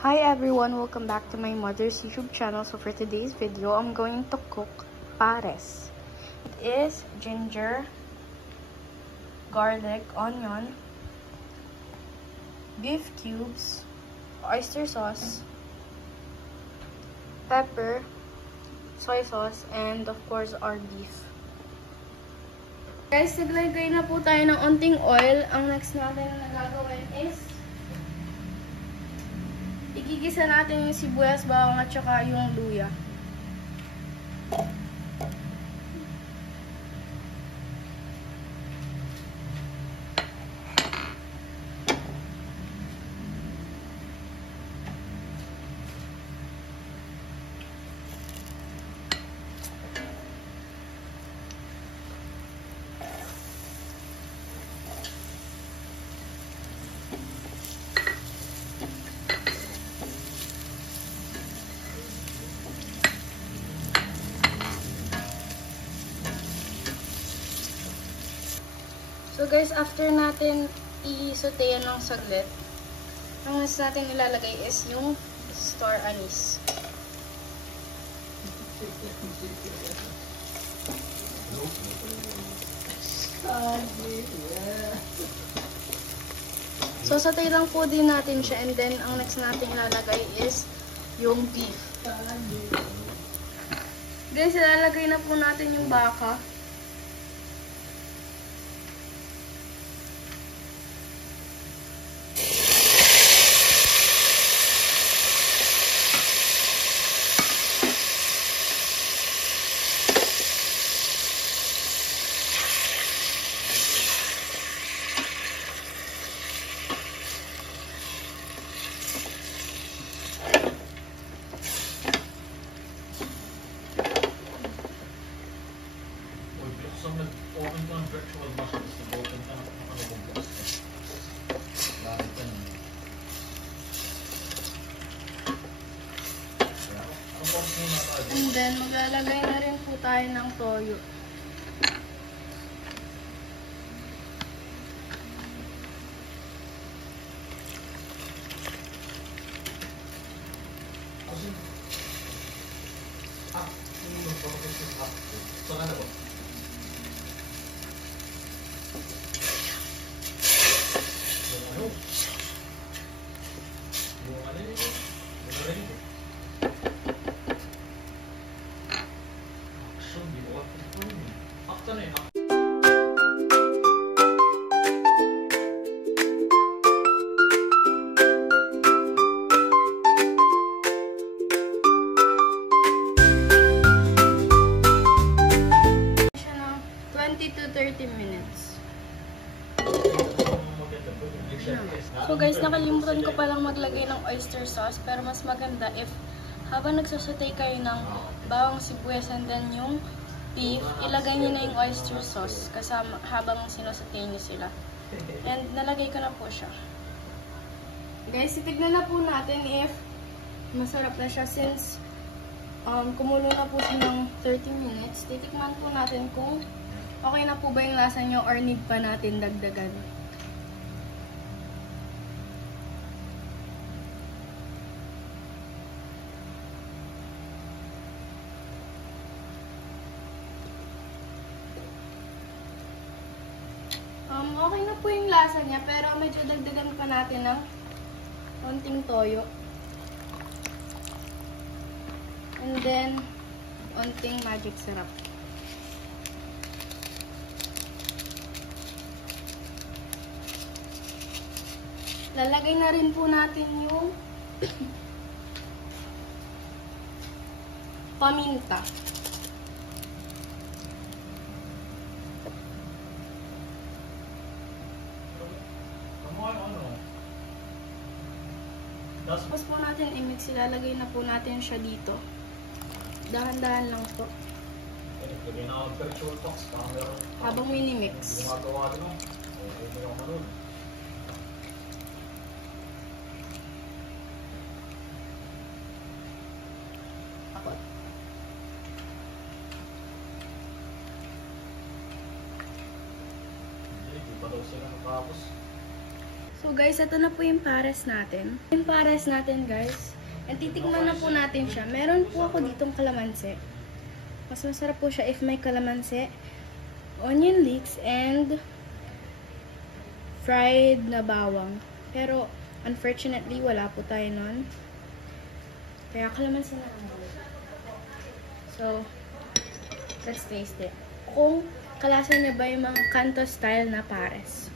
Hi everyone, welcome back to my mother's YouTube channel. So for today's video, I'm going to cook pares. It is ginger, garlic, onion, beef cubes, oyster sauce, pepper, soy sauce, and of course our beef. Guys, naglagay na po tayo ng onting oil. Ang next natin na gagawin is igigisa natin yung sibuyas, bawang at saka yung luya. So guys, after natin i-saute yan ng saglit, ang next natin ilalagay is yung star anise. So saute lang po din natin siya, and then ang next natin ilalagay is yung beef. Guys, ilalagay na po natin yung baka. Open ko ng virtual muscles na open ka na nakabubos. Bakit ka naman? And then, maglalagay na rin po tayo ng toyo. Saan na ba? To 30 minutes. So guys, nakalimutan ko palang maglagay ng oyster sauce, pero mas maganda if habang nagsasatay kayo ng bawang, sibuyas, and then yung beef, ilagay niyo na yung oyster sauce kasama habang sinasatay niyo sila. And nalagay ko na po siya. Guys, titignan na po natin if masarap na siya since kumulo na po siya ng 30 minutes. Titikman po natin kung okay na po ba yung lasa nyo or need pa natin dagdagan. Okay na po yung lasa niya, pero medyo dagdagan pa natin ng konting toyo. And then, konting magic syrup. Lalagay na rin po natin yung paminta. Tapos po natin i-mix, ilalagay na po natin siya dito. Dahan-dahan lang po. Habang mini-mix. So guys, ito na po yung pares natin. Yung pares natin guys. And titikman na po natin siya. Meron po ako ditong kalamansi. Mas masarap po siya if may kalamansi, onion leeks, and fried na bawang. Pero unfortunately, wala po tayo nun. Kaya kalamansi na lang. So, let's taste it. Kung kalasa niya ba yung mga kanto style na pares.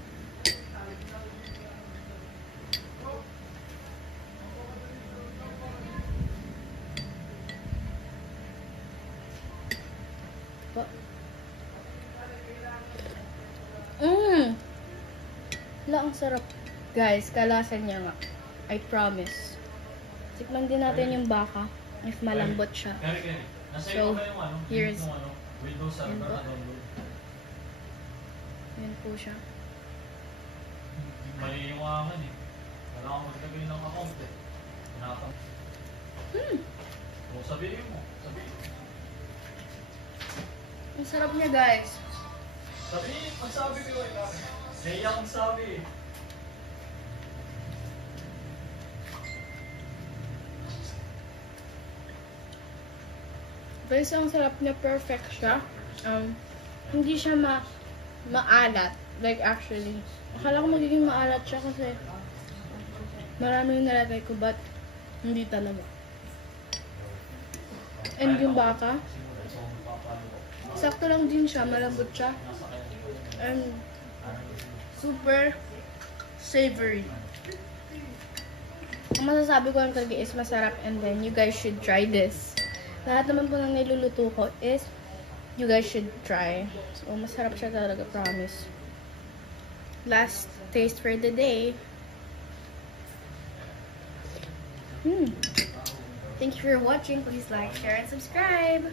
Wala, ang sarap. Guys, kalasan niya nga. I promise. Tikman din natin yung baka. If malambot siya. So, here's Windows server na download. yan po siya. Mali yung akin eh. Wala akong maglagay ng account eh. Pinakam. O, sabihin mo. Sabihin mo. Ang sarap niya guys. Sabihin, magsabi ko eh. Naiya akong sabi eh. Guys, ang sarap niya. Perfect siya. Hindi siya maalat. Like actually. Akala ko magiging maalat siya kasi marami yung nalagay ko but hindi talaga. And yung baka, sakto lang din siya. Malambot siya. And super savory. Ang masasabi ko lang talaga is masarap and then you guys should try this. Lahat naman po ng niluluto ko is you guys should try. So, masarap siya talaga, promise. Last taste for the day. Thank you for watching. Please like, share, and subscribe.